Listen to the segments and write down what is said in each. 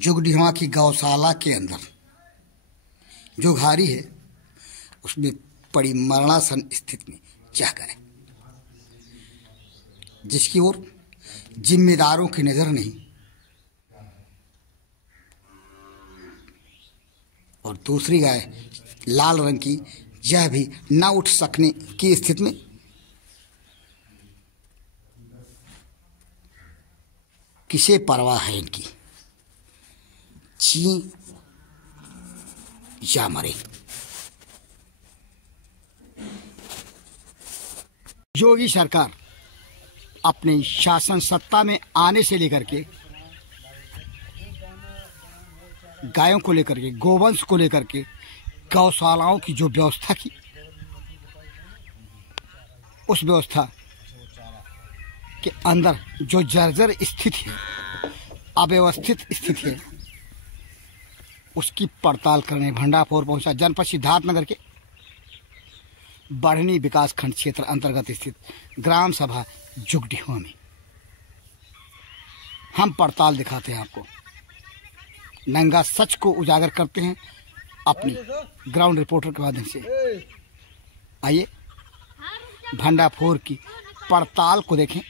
जुगडीहवा की गौशाला के अंदर जो घारी है उसमें पड़ी मरणासन स्थिति में क्या करें, जिसकी ओर जिम्मेदारों की नजर नहीं और दूसरी गाय लाल रंग की, यह भी न उठ सकने की स्थिति में किसे परवाह है इनकी, जी या मरे। योगी सरकार अपने शासन सत्ता में आने से लेकर के गायों को लेकर के, गोवंश को लेकर के, गौशालाओं की जो व्यवस्था की, उस व्यवस्था के अंदर जो जर्जर स्थिति है, अव्यवस्थित स्थिति है, उसकी पड़ताल करने भंडारपुर पहुंचा। जनपद सिद्धार्थनगर के बढ़नी विकास खंड क्षेत्र अंतर्गत स्थित ग्राम सभा जुगडीहवा में हम पड़ताल दिखाते हैं, आपको नंगा सच को उजागर करते हैं अपनी ग्राउंड रिपोर्टर के माध्यम से। आइए भंडारपुर की पड़ताल को देखें,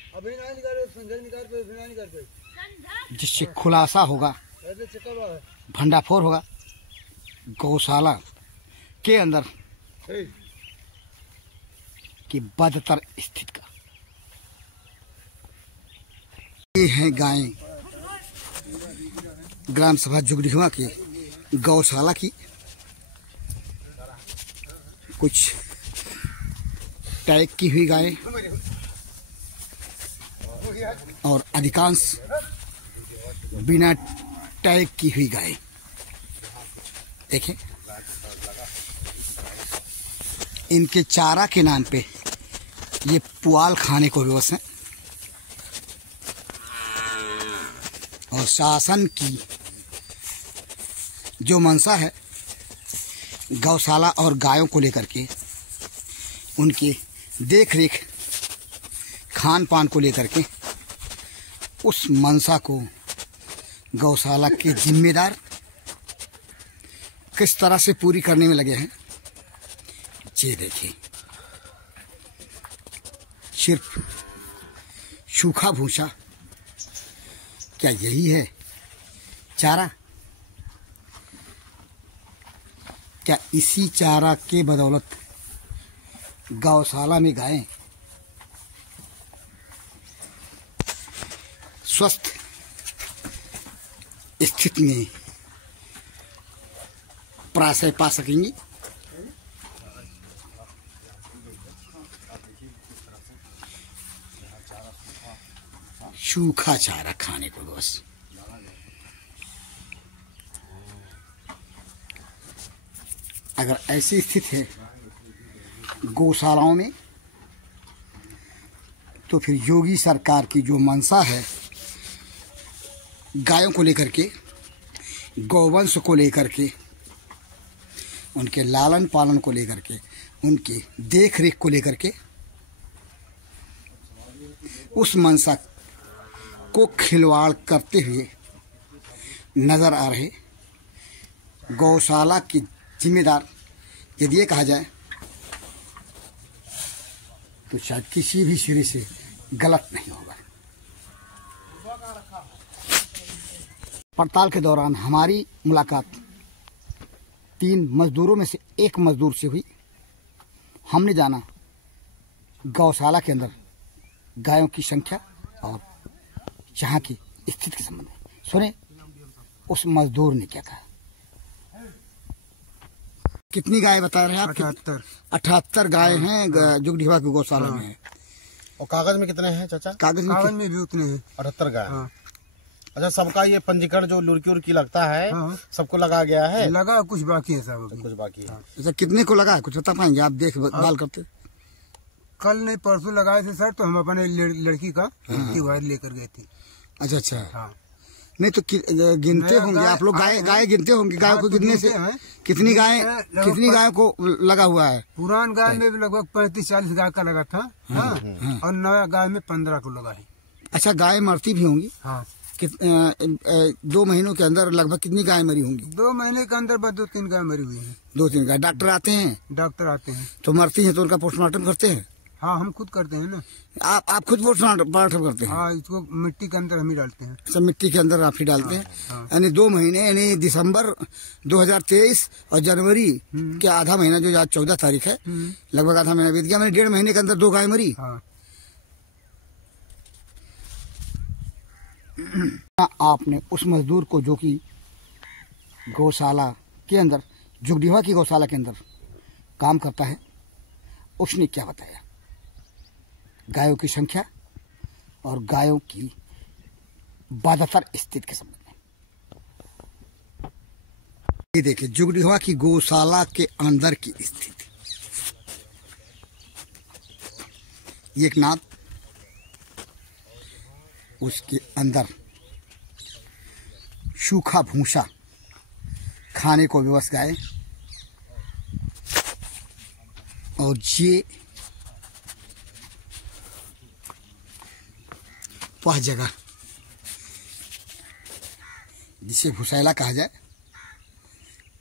जिससे खुलासा होगा, भंडारपुर होगा गौशाला के अंदर की बदतर स्थिति का। ये हैं गायें ग्राम सभा जुगडीहवा की गौशाला की, कुछ टैग की हुई गायें और अधिकांश बिना टैग की हुई गायें। देखें, इनके चारा के नाम पे ये पुआल खाने को विवश हैं और शासन की जो मंशा है गौशाला और गायों को लेकर के, उनकी देख रेख, खान पान को लेकर के, उस मंशा को गौशाला के जिम्मेदार किस तरह से पूरी करने में लगे हैं। ये देखिए, सिर्फ सूखा भूसा, क्या यही है चारा? क्या इसी चारा के बदौलत गौशाला में गायें स्वस्थ स्थिति में प्राशय पा सकेंगी? सूखा चारा खाने को बस। अगर ऐसी स्थिति है गौशालाओं में, तो फिर योगी सरकार की जो मंशा है गायों को लेकर के, गौवंश को लेकर के, उनके लालन पालन को लेकर के, उनके देख रेख को लेकर के, उस मंशा को खिलवाड़ करते हुए नजर आ रहे गौशाला की जिम्मेदार, यदि ये कहा जाए तो शायद किसी भी सिरे से गलत नहीं होगा। पड़ताल के दौरान हमारी मुलाकात 3 मजदूरों में से एक मजदूर से हुई। हमने जाना गौशाला के अंदर गायों की संख्या और यहाँ की स्थिति के संबंध में। सुने उस मजदूर ने क्या कहा। कितनी गाय बता रहे हैं आप? 78 गाय हैं जुगडीहवा की गौशाला में। और कागज में कितने हैं चाचा? कागज में भी उतने हैं, 78 गाय। अच्छा, सबका ये पंजीकरण जो लुड़की उड़की लगता है, सबको लगा गया है? लगा, कुछ बाकी है सब, कुछ बाकी है। अच्छा, कितने को लगा है कुछ बता पाएंगे आप? देख भाल करते। कल नहीं परसों लगाए थे सर, तो हम अपने लड़की का वायर लेकर गए थे। अच्छा अच्छा, नहीं तो गिनते होंगे आप लोग, गाय गिनते होंगे। गाय को कितने से कितनी गाय को लगा हुआ है? पुरान गाय में भी लगभग 35-40 गाय का लगा था, और नया गाय में 15 को लगा है। अच्छा, गाय मरती भी होंगी? हाँ। 2 महीनों के अंदर लगभग कितनी गाय मरी होंगी? 2 महीने के अंदर बस 2-3 गाय मरी हुई है। 2-3 गाय। डॉक्टर आते हैं? डॉक्टर आते हैं। तो मरती हैं तो उनका पोस्टमार्टम करते हैं? हाँ, हम खुद करते हैं ना। आप खुद पोस्टमार्टम करते हैं? हाँ, इसको मिट्टी के अंदर हम ही डालते हैं। सब मिट्टी के अंदर आप ही डालते हैं? यानी 2 महीने, यानी दिसंबर 2023 और जनवरी के आधा महीना, जो आज 14 तारीख है, लगभग आधा महीना बीत गया, मैंने 1.5 महीने के अंदर 2 गाय मरी। हाँ। आपने उस मजदूर को, जो कि गौशाला के अंदर, जुगडीहा की गौशाला के अंदर काम करता है, उसने क्या बताया गायों की संख्या और गायों की बादतर स्थिति के संबंध में। ये देखिए जुगडीहा की गौशाला के अंदर की स्थिति। एक नाद, उसके अंदर सूखा भूसा खाने को विवश गाय, और ये वह जगह जिसे भूसैला कहा जाए,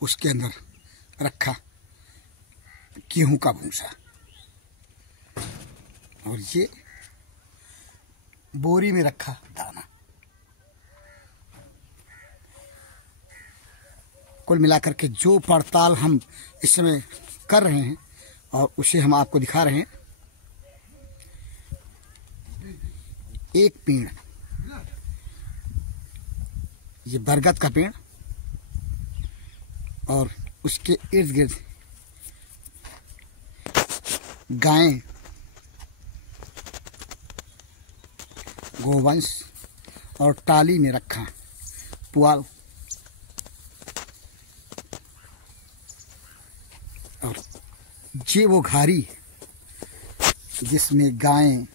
उसके अंदर रखा गेहूं का भूसा, और ये बोरी में रखा दाना। कुल मिलाकर के जो पड़ताल हम इस समय कर रहे हैं और उसे हम आपको दिखा रहे हैं, एक पेड़, ये बरगद का पेड़, और उसके इर्द गिर्द गायें, गोवंश, और टाली में रखा पुआल, और ये वो घारी जिसमें गायें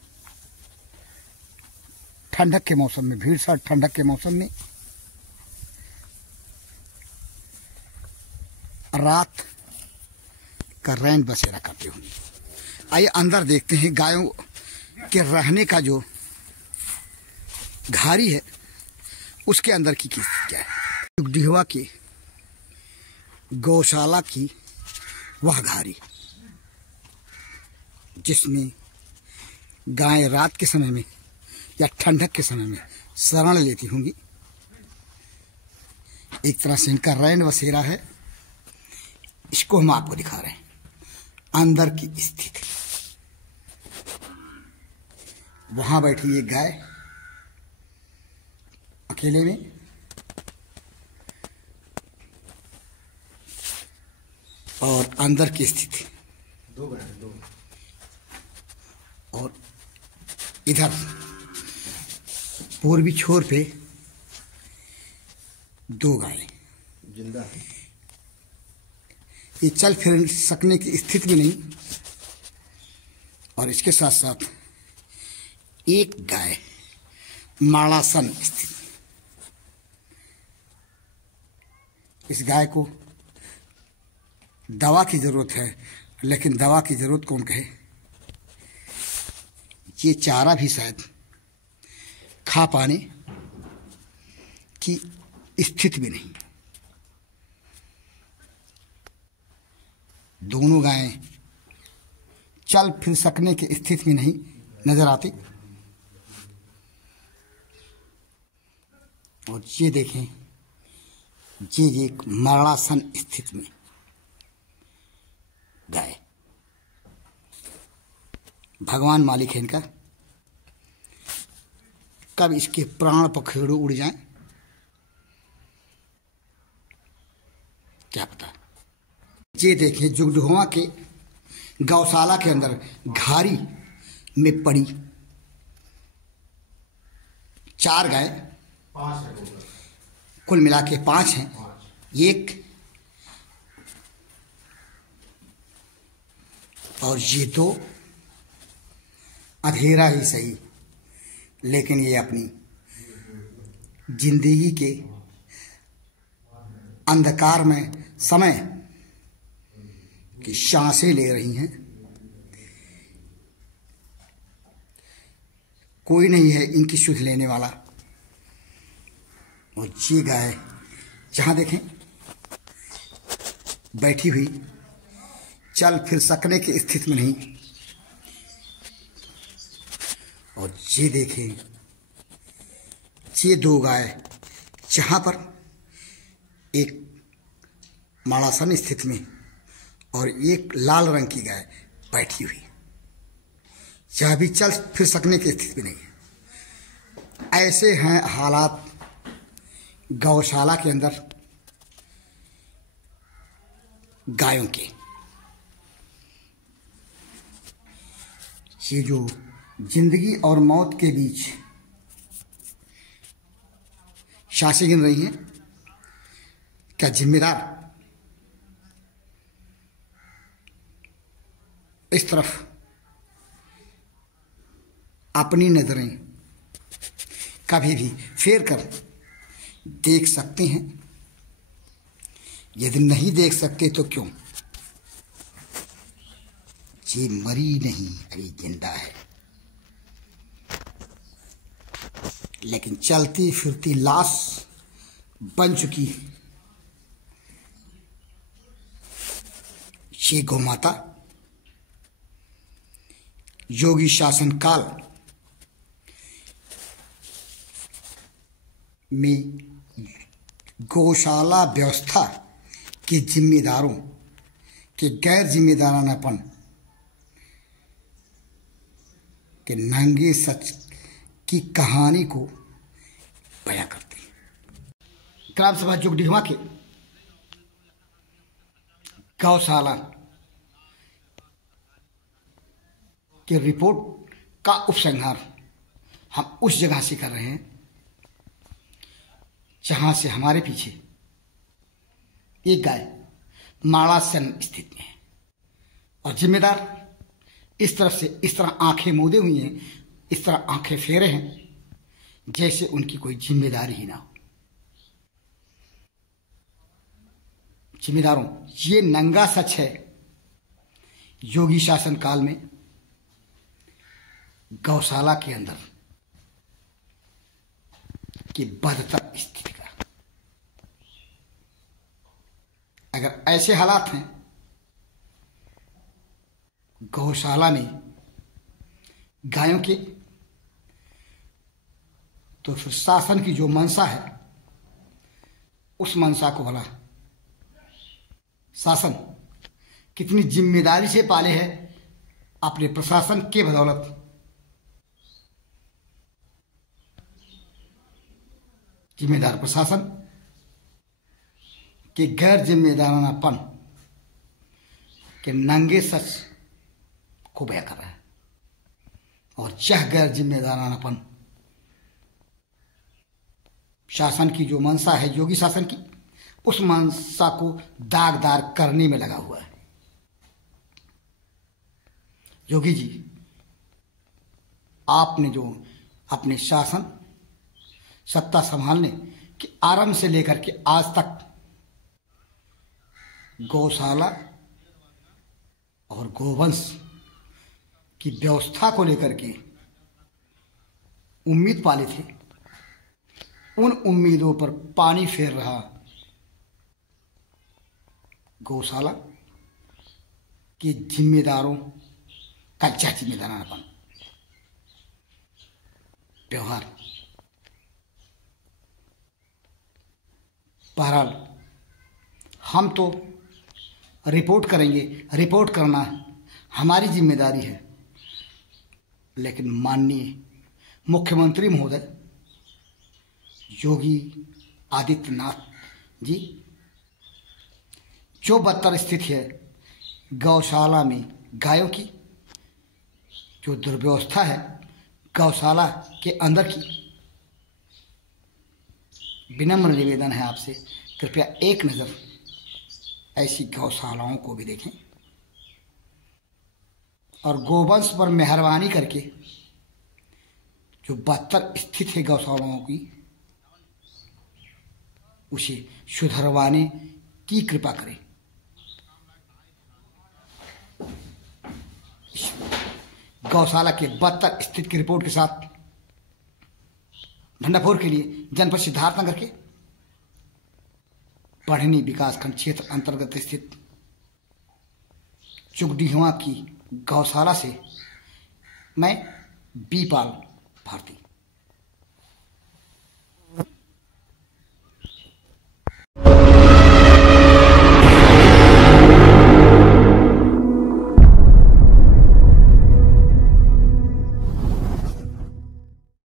ठंडक के मौसम में, भीषण ठंडक के मौसम में रात का रैन बसेरा करते होंगे। आइए अंदर देखते हैं गायों के रहने का जो घारी है, उसके अंदर की स्थिति क्या है। जुगडीहा की गौशाला की वह घारी जिसमें गायें रात के समय में या ठंडक के समय में शरण लेती होंगी, एक तरह से इनका रैन बसेरा है। इसको हम आपको दिखा रहे हैं अंदर की स्थिति। वहां बैठी एक गाय अकेले में, और अंदर की स्थिति, और इधर पूर्वी छोर पे 2 गायें जिंदा है। ये चल फिर सकने की स्थिति में नहीं, और इसके साथ साथ एक गाय मरणासन स्थिति। इस गाय को दवा की जरूरत है, लेकिन दवा की जरूरत कौन कहे, ये चारा भी शायद खा पाने की स्थिति में नहीं। दोनों गायें चल फिर सकने की स्थिति में नहीं नजर आती, और ये देखें, ये एक मरणासन स्थिति में गाय। भगवान मालिक है इनका, कब इसके प्राण पखेरु उड़ जाएं क्या पता। ये देखें जुगडीहा के गौशाला के अंदर घारी में पड़ी 4 गाय, कुल मिला के 5 हैं। एक और ये 2 अधेरा ही सही, लेकिन ये अपनी जिंदगी के अंधकार में समय की सांसें ले रही हैं। कोई नहीं है इनकी सुध लेने वाला, और ये गाय जहाँ देखें बैठी हुई, चल फिर सकने की स्थिति में नहीं। और ये देखें ये दो गाय जहाँ पर एक माड़ासन स्थिति में और एक लाल रंग की गाय बैठी हुई, यह भी चल फिर सकने की स्थिति में नहीं है। ऐसे हैं हालात गौशाला के अंदर गायों के। ये जो जिंदगी और मौत के बीच सांसें गिन रही हैं, क्या जिम्मेदार इस तरफ अपनी नजरें कभी भी फेर कर देख सकते हैं? यदि नहीं देख सकते तो क्यों? ये मरी नहीं, अभी जिंदा है, लेकिन चलती फिरती लाश बन चुकी ये गौमाता योगी शासन काल में गौशाला व्यवस्था के जिम्मेदारों के गैर जिम्मेदारानापन के नंगे सच की कहानी को बयां करते हैं। ग्राम सभा जुगडीहवा के गौशाला की रिपोर्ट का उपसंहार हम उस जगह से कर रहे हैं जहां से हमारे पीछे एक गाय माड़ासन स्थिति में है और जिम्मेदार इस तरफ से इस तरह आंखें मूंदे हुई हैं, इस तरह आंखें फेरे हैं जैसे उनकी कोई जिम्मेदारी ही ना हो। जिम्मेदारों, ये नंगा सच है योगी शासन काल में गौशाला के अंदर की बदतर स्थिति का। अगर ऐसे हालात हैं गौशाला में गायों के, तो फिर शासन की जो मंशा है उस मंशा को भला शासन कितनी जिम्मेदारी से पाले है अपने प्रशासन के बदौलत। जिम्मेदार प्रशासन के गैर जिम्मेदारानापन के नंगे सच को बयां कर रहा है और यह गैर जिम्मेदारानापन शासन की जो मंशा है योगी शासन की, उस मंशा को दागदार करने में लगा हुआ है। योगी जी, आपने जो अपने शासन सत्ता संभालने के आरंभ से लेकर के आज तक गौशाला और गोवंश की व्यवस्था को लेकर के उम्मीद पाले थे, उन उम्मीदों पर पानी फेर रहा गौशाला के जिम्मेदारों का जिम्मेदारानापन व्यवहार। बहरहाल हम तो रिपोर्ट करेंगे, रिपोर्ट करना हमारी जिम्मेदारी है, लेकिन माननीय मुख्यमंत्री महोदय योगी आदित्यनाथ जी जो बदतर स्थिति है गौशाला में गायों की, जो दुर्व्यवस्था है गौशाला के अंदर की, विनम्र निवेदन है आपसे, कृपया एक नज़र ऐसी गौशालाओं को भी देखें और गोवंश पर मेहरबानी करके जो बदतर स्थिति है गौशालाओं की उसे सुधरवाने की कृपा करें। गौशाला के बदतर स्थिति की रिपोर्ट के साथ भंडापुर के लिए जनपद सिद्धार्थनगर के बढ़नी विकासखंड क्षेत्र अंतर्गत स्थित चुगडीहवा की गौशाला से मैं बीपाल भारती।